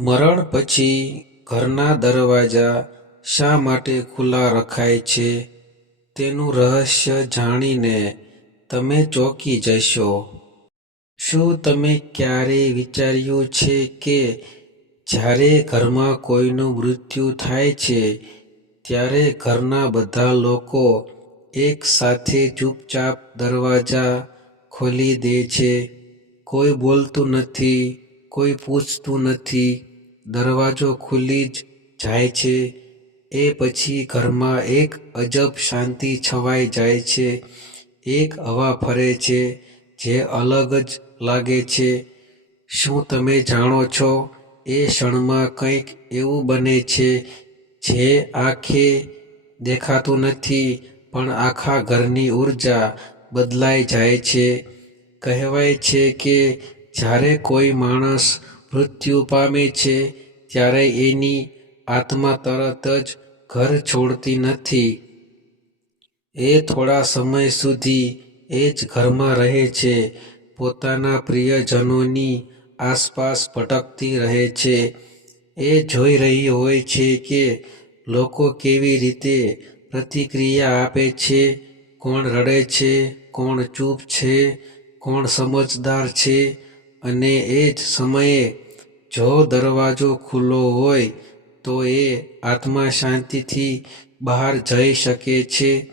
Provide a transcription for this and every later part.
મરણ પછી ઘરના દરવાજા શા માટે ખુલ્લા રખાય છે તેનું રહસ્ય જાણીને તમે ચોંકી જશો. શું તમે ક્યારેય વિચાર્યું છે કે જ્યારે ઘરમાં કોઈનું મૃત્યુ થાય છે ત્યારે ઘરના બધા લોકો એક સાથે ચૂપચાપ દરવાજા ખોલી દે છે? કોઈ બોલતું નથી, કોઈ પૂછતું નથી, દરવાજો ખુલી જ જાય છે. એ પછી ઘરમાં એક અજબ શાંતિ છવાઈ જાય છે. એક હવા ફરે છે જે અલગ જ લાગે છે. શું તમે જાણો છો, એ ક્ષણમાં કંઈક એવું બને છે જે આંખે દેખાતું નથી પણ આખા ઘરની ઊર્જા બદલાઈ જાય છે. કહેવાય છે કે જ્યારે કોઈ માણસ મૃત્યુ પામે છે ત્યારે એની આત્મા તરત જ ઘર છોડતી નથી. એ થોડા સમય સુધી એ જ ઘરમાં રહે છે, પોતાના પ્રિયજનોની આસપાસ ભટકતી રહે છે. એ જોઈ રહી હોય છે કે લોકો કેવી રીતે પ્રતિક્રિયા આપે છે, કોણ રડે છે, કોણ ચૂપ છે, કોણ સમજદાર છે. અને એ જ સમયે, જો દરવાજો ખુલ્લો હોય તો એ આત્મા શાંતિથી બહાર જઈ શકે છે.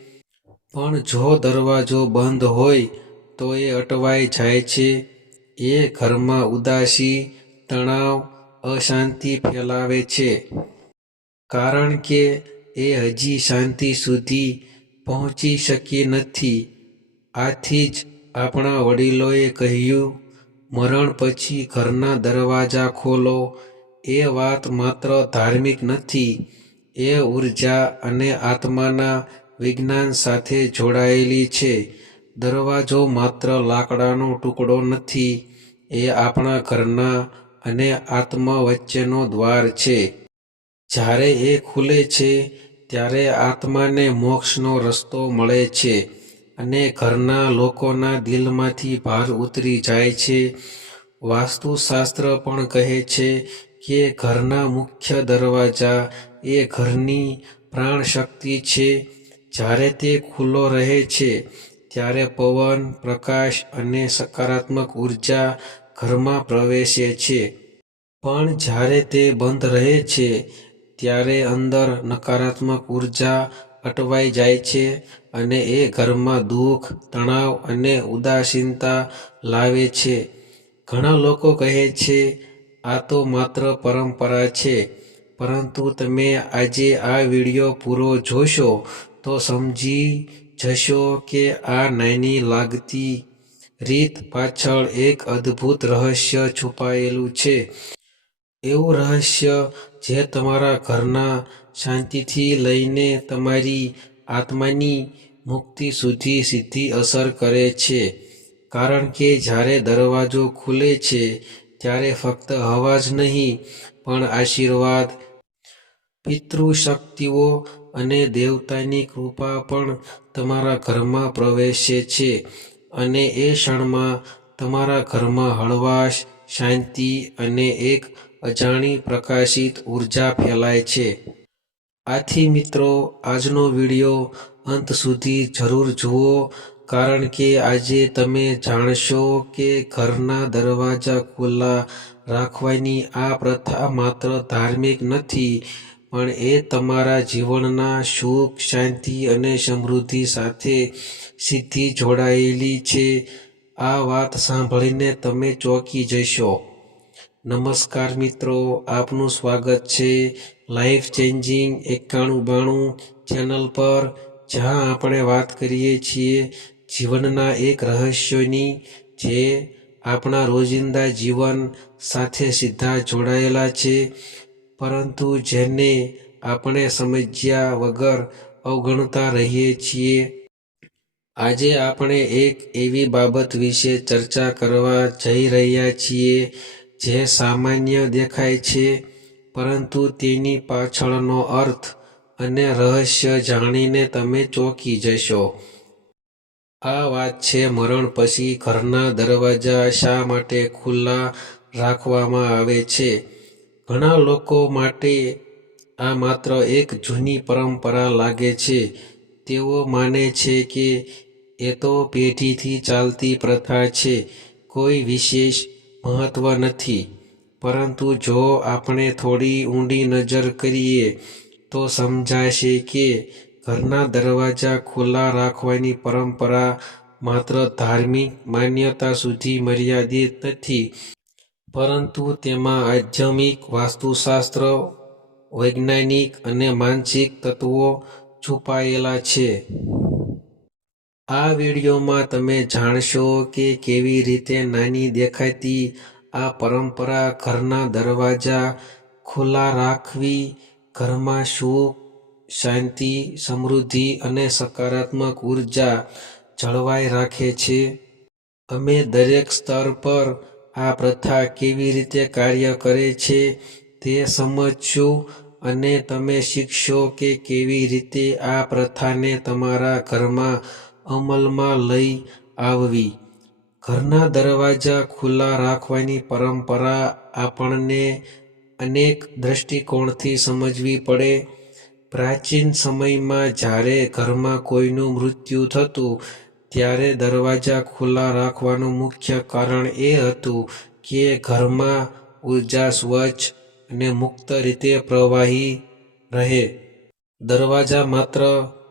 પણ જો દરવાજો બંધ હોય તો એ અટવાઈ જાય છે. એ ઘરમાં ઉદાસી, તણાવ, અશાંતિ ફેલાવે છે. કારણ કે એ હજી શાંતિ સુધી પહોંચી શકી નથી. આથી જ આપણા વડીલોએ કહ્યું, મરણ પછી ઘરના દરવાજા ખોલો. એ વાત માત્ર ધાર્મિક નથી, એ ઊર્જા અને આત્માના વિજ્ઞાન સાથે જોડાયેલી છે. દરવાજો માત્ર લાકડાનો ટુકડો નથી, એ આપણા ઘરના અને આત્મા વચ્ચેનો દ્વાર છે. જ્યારે એ ખુલે છે, ત્યારે આત્માને મોક્ષનો રસ્તો મળે છે અને ઘરના લોકોના દિલમાંથી ભાર ઉતરી જાય છે. વાસ્તુશાસ્ત્ર પણ કહે છે કે ઘરના મુખ્ય દરવાજા એ ઘરની પ્રાણશક્તિ છે. જ્યારે તે ખુલ્લો રહે છે, ત્યારે પવન, પ્રકાશ અને સકારાત્મક ઊર્જા ઘરમાં પ્રવેશે છે. પણ જ્યારે તે બંધ રહે છે, ત્યારે અંદર નકારાત્મક ઊર્જા અટવાઈ જાય છે અને એ ઘરમાં દુઃખ, તણાવ અને ઉદાસીનતા લાવે છે. ઘણા લોકો કહે છે, આ તો માત્ર પરંપરા છે. પરંતુ તમે આજે આ વીડિયો પૂરો જોશો તો સમજી જશો કે આ નાની લાગતી રીત પાછળ એક અદ્ભુત રહસ્ય છુપાયેલું છે. એવું રહસ્ય જે તમારા ઘરના શાંતિથી લઈને તમારી આત્માની મુક્તિ સુધી સીધી અસર કરે છે. કારણ કે જ્યારે દરવાજો ખુલે છે, ત્યારે ફક્ત હવા જ નહીં પણ આશીર્વાદ, પિતૃશક્તિઓ અને દેવતાની કૃપા પણ તમારા ઘરમાં પ્રવેશે છે. અને એ ક્ષણમાં તમારા ઘરમાં હળવાશ, શાંતિ અને એક અજાણી પ્રકાશિત ઊર્જા ફેલાય છે. આથી મિત્રો, આજનો વીડિયો અંત સુધી જરૂર જુઓ કારણ કે આજે તમે જાણશો કે ઘરના દરવાજા ખુલ્લા રાખવાની આ પ્રથા માત્ર ધાર્મિક નથી પણ એ તમારા જીવનના સુખ, શાંતિ અને સમૃદ્ધિ સાથે સીધી જોડાયેલી છે. આ વાત સાંભળીને તમે ચોંકી જશો. નમસ્કાર મિત્રો, આપનું સ્વાગત છે લાઈફ ચેન્જિંગ એકાણું બાણું ચેનલ પર જ્યાં આપણે વાત કરીએ છીએ જીવનના એક રહસ્યોની જે આપણા રોજિંદા જીવન સાથે સીધા જોડાયેલા છે પરંતુ જેને આપણે સમજ્યા વગર અવગણતા રહીએ છીએ. આજે આપણે એક એવી બાબત વિશે ચર્ચા કરવા જઈ રહ્યા છીએ જે સામાન્ય દેખાય છે, પરંતુ તેની પાછળનો અર્થ અને રહસ્ય જાણીને તમે ચોંકી જશો. આ વાત છે મરણ પછી ઘરના દરવાજા શા માટે ખુલ્લા રાખવામાં આવે છે. ઘણા લોકો માટે આ માત્ર એક જૂની પરંપરા લાગે છે તેઓ માને છે કે એ તો પેઢીથી ચાલતી પ્રથા છે કોઈ વિશેષ મહત્વ નથી. પરંતુ જો આપણે થોડી ઊંડી નજર કરીએ, તો સમજાશે કે ઘરના દરવાજા ખુલ્લા રાખવાની પરંપરા માત્ર ધાર્મિક માન્યતા સુધી મર્યાદિત નથી. પરંતુ તેમાં આધ્યાત્મિક વાસ્તુશાસ્ત્ર, વૈજ્ઞાનિક અને માનસિક તત્વો છુપાયેલા છે. આ વિડીયોમાં તમે જાણશો કે કેવી રીતે નાની દેખાતી આ પરંપરા ઘરના દરવાજા ખુલ્લા રાખવી, ઘરમાં સુખ, શાંતિ, સમૃદ્ધિ અને સકારાત્મક ઊર્જા જળવાઈ રાખે છે. અમે દરેક સ્તર પર આ પ્રથા કેવી રીતે કાર્ય કરે છે તે સમજશું અને તમે શીખશો કે કેવી રીતે આ પ્રથાને તમારા ઘરમાં અમલમાં લઈ આવવી. ઘરના દરવાજા ખુલ્લા રાખવાની પરંપરા આપણને અનેક દ્રષ્ટિકોણથી સમજવી પડે. પ્રાચીન સમયમાં જ્યારે ઘરમાં કોઈનું મૃત્યુ થતું, ત્યારે દરવાજા ખુલ્લા રાખવાનું મુખ્ય કારણ એ હતું કે ઘરમાં ઊર્જા સ્વચ્છ અને મુક્ત રીતે પ્રવાહી રહે. દરવાજા માત્ર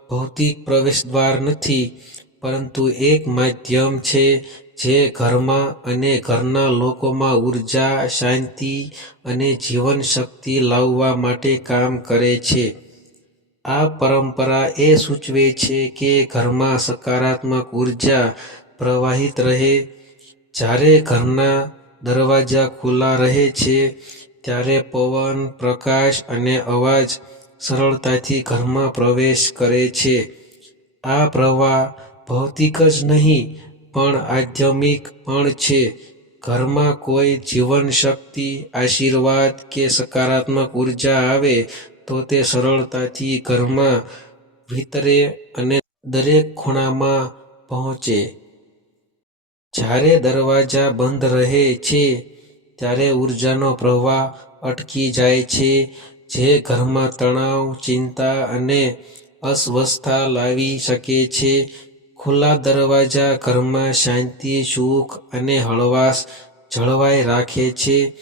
ભૌતિક પ્રવેશદ્વાર નથી, પરંતુ એક માધ્યમ છે જે ઘરમાં અને ઘરના લોકોમાં ઊર્જા, શાંતિ અને જીવનશક્તિ લાવવા માટે કામ કરે છે. આ પરંપરા એ સૂચવે છે કે ઘરમાં સકારાત્મક ઊર્જા પ્રવાહિત રહે. જ્યારે ઘરના દરવાજા ખુલ્લા રહે છે, ત્યારે પવન, પ્રકાશ અને અવાજ સરળતાથી ઘરમાં પ્રવેશ કરે છે. આ પ્રવાહ ભૌતિક જ નહીં, પણ આધ્યાત્મિક પણ છે. ઘરમાં કોઈ જીવન શક્તિ આશીર્વાદ કે સકારાત્મક ઊર્જા આવે, તો તે સરળતાથી ઘરમાં વિતરે અને દરેક ખૂણામાં પહોંચે. જ્યારે દરવાજા બંધ રહે છે, ત્યારે ઉર્જાનો પ્રવાહ અટકી જાય છે. જે ઘરમાં તણાવ, ચિંતા અને અસ્વસ્થતા લાવી શકે છે. ખુલ્લા દરવાજા ઘરમાં શાંતિ, સુખ અને હળવાશ જળવાઈ રાખે છે.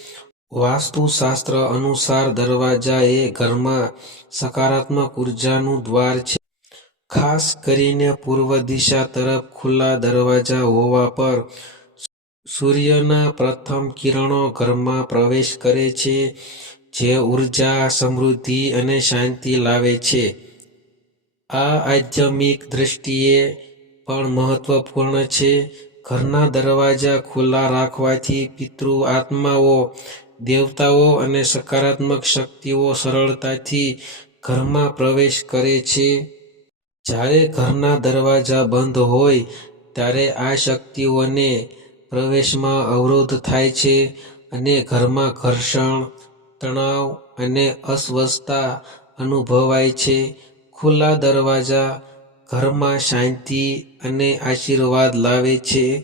વાસ્તુશાસ્ત્ર અનુસાર દરવાજા એ ઘરમાં સકારાત્મક ઉર્જાનું દ્વાર છે. ખાસ કરીને પૂર્વ દિશા તરફ ખુલ્લા દરવાજા હોવા પર સૂર્યના પ્રથમ કિરણો ઘરમાં પ્રવેશ કરે છે. જે ઊર્જા, સમૃદ્ધિ અને શાંતિ લાવે છે. આ આધ્યાત્મિક દૃષ્ટિએ પણ મહત્વપૂર્ણ છે. ઘરના દરવાજા ખુલ્લા રાખવાથી પિતૃ આત્માઓ, દેવતાઓ અને સકારાત્મક શક્તિઓ સરળતાથી ઘરમાં પ્રવેશ કરે છે. જ્યારે ઘરના દરવાજા બંધ હોય, ત્યારે આ શક્તિઓને પ્રવેશમાં અવરોધ થાય છે અને ઘરમાં ઘર્ષણ તણાવ અને અસ્વસ્થતા અનુભવાય છે. ખુલ્લા દરવાજા ઘરમાં શાંતિ અને આશીર્વાદ લાવે છે.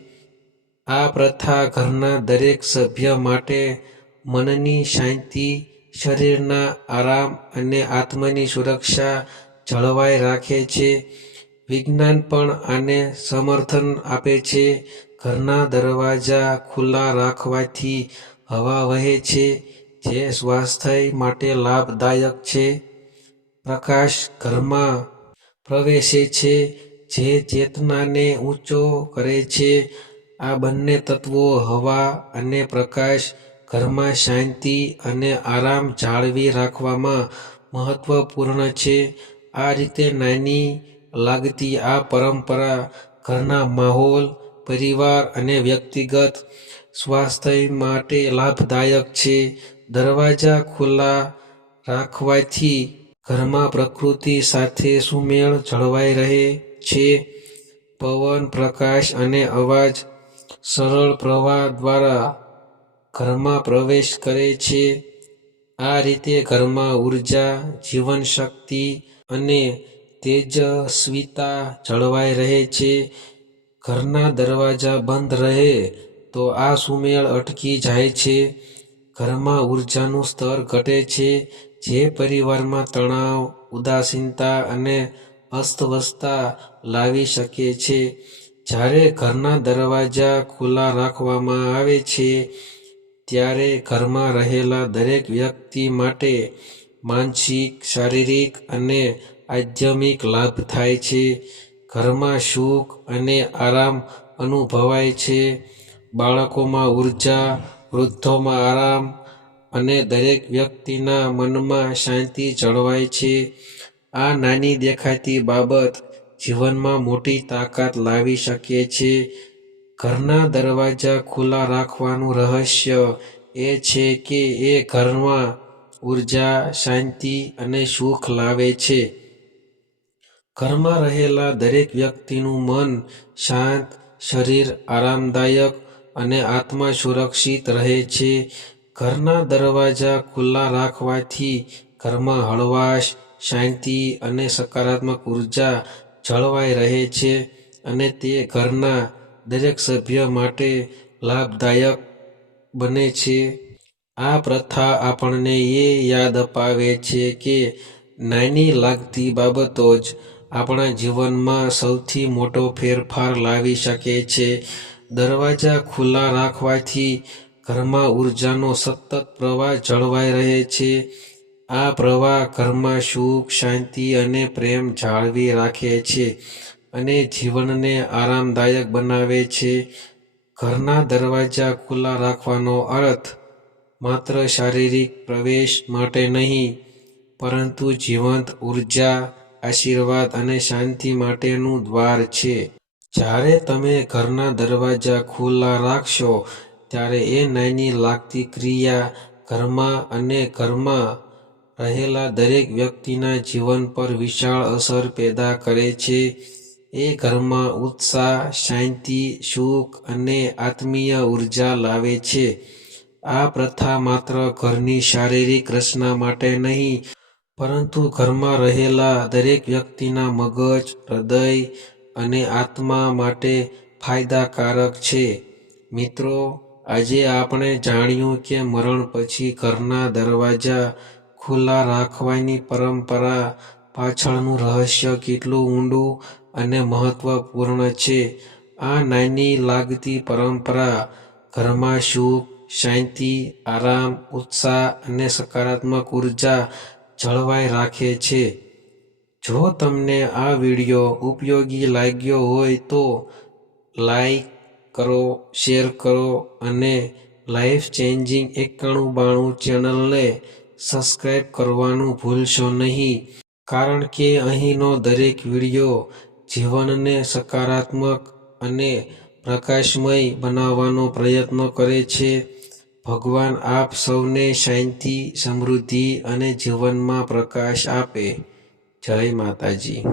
આ પ્રથા ઘરના દરેક સભ્ય માટે મનની શાંતિ, શરીરના આરામ અને આત્માની સુરક્ષા જળવાઈ રાખે છે. વિજ્ઞાન પણ આને સમર્થન આપે છે. ઘરના દરવાજા ખુલ્લા રાખવાથી હવા વહે છે. જે સ્વાસ્થ્ય માટે લાભદાયક છે. પ્રકાશ ઘરમાં પ્રવેશે છે, જે ચેતનાને ઊંચો કરે છે. આ બંને તત્વો હવા અને પ્રકાશ, ઘરમાં શાંતિ અને આરામ જાળવી રાખવામાં મહત્વપૂર્ણ છે. આ રીતે નાની લાગતી આ પરંપરા, ઘરના માહોલ, પરિવાર અને વ્યક્તિગત સ્વાસ્થ્ય માટે લાભદાયક છે. દરવાજા ખુલ્લા રાખવાથી ઘરમાં પ્રકૃતિ સાથે સુમેળ જળવાઈ રહે છે. પવન, પ્રકાશ અને અવાજ સરળ પ્રવાહ દ્વારા ઘરમાં પ્રવેશ કરે છે. આ રીતે ઘરમાં ઊર્જા, જીવનશક્તિ અને તેજસ્વીતા જળવાઈ રહે છે. ઘરના દરવાજા બંધ રહે તો આ સુમેળ અટકી જાય છે. ઘરમાં ઉર્જાનું સ્તર ઘટે છે. જે પરિવારમાં તણાવ, ઉદાસીનતા અને અસ્તવ્યસ્તતા લાવી શકે છે. જ્યારે ઘરના દરવાજા ખુલ્લા રાખવામાં આવે છે, ત્યારે ઘરમાં રહેલા દરેક વ્યક્તિ માટે માનસિક, શારીરિક અને આધ્યાત્મિક લાભ થાય છે. ઘરમાં સુખ અને આરામ અનુભવાય છે. બાળકોમાં ઊર્જા વૃદ્ધોમાં આરામ અને દરેક વ્યક્તિના મનમાં શાંતિ જળવાય છે. આ નાની દેખાતી બાબત જીવનમાં મોટી તાકાત લાવી શકે છે. ઘરના દરવાજા ખુલ્લા રાખવાનું રહસ્ય એ છે કે એ ઘરમાં ઊર્જા, શાંતિ અને સુખ લાવે છે. ઘરમાં રહેલા દરેક વ્યક્તિનું મન શાંત, શરીર આરામદાયક અને આત્મા સુરક્ષિત રહે છે. ઘરના દરવાજા ખુલ્લા રાખવાથી ઘરમાં હળવાશ, શાંતિ અને સકારાત્મક ઊર્જા જળવાઈ રહે છે અને તે ઘરના દરેક સભ્ય માટે લાભદાયક બને છે. આ પ્રથા આપણને એ યાદ અપાવે છે કે નાની લાગતી બાબતો જ આપણા જીવનમાં સૌથી મોટો ફેરફાર લાવી શકે છે. દરવાજા ખુલ્લા રાખવાથી ઘરમાં ઉર્જાનો સતત પ્રવાહ જળવાઈ રહે છે. આ પ્રવાહ ઘરમાં સુખ, શાંતિ અને પ્રેમ જાળવી રાખે છે અને જીવનને આરામદાયક બનાવે છે. ઘરના દરવાજા ખુલ્લા રાખવાનો અર્થ માત્ર શારીરિક પ્રવેશ માટે નહીં, પરંતુ જીવંત ઊર્જા, આશીર્વાદ અને શાંતિ માટેનું દ્વાર છે. જ્યારે તમે ઘરના દરવાજા ખુલ્લા રાખશો, ત્યારે એ નાની લાગતી ક્રિયા ઘરમાં અને ઘરમાં રહેલા દરેક વ્યક્તિના જીવન પર વિશાળ અસર પેદા કરે છે. એ ઘરમાં ઉત્સાહ, શાંતિ, સુખ અને આત્મીય ઊર્જા લાવે છે. આ પ્રથા માત્ર ઘરની શારીરિક રચના માટે નહીં, પરંતુ ઘરમાં રહેલા દરેક વ્યક્તિના મગજ, હૃદય અને આત્મા માટે ફાયદાકારક છે. મિત્રો, આજે આપણે જાણ્યું કે મરણ પછી ઘરના દરવાજા ખુલ્લા રાખવાની પરંપરા પાછળનું રહસ્ય કેટલું ઊંડું અને મહત્વપૂર્ણ છે. આ નાની લાગતી પરંપરા ઘરમાં સુખ, શાંતિ, આરામ, ઉત્સાહ અને સકારાત્મક ઊર્જા જળવાઈ રાખે છે. જો તમને આ વીડિયો ઉપયોગી લાગ્યો હોય તો લાઈક કરો, શેર કરો અને લાઈફ ચેન્જિંગ એકાણું બાણું ચેનલને સબસ્ક્રાઈબ કરવાનું ભૂલશો નહીં. કારણ કે અહીંનો દરેક વીડિયો જીવનને સકારાત્મક અને પ્રકાશમય બનાવવાનો પ્રયત્ન કરે છે. ભગવાન આપ સૌને શાંતિ, સમૃદ્ધિ અને જીવનમાં પ્રકાશ આપે. જય માતાજી.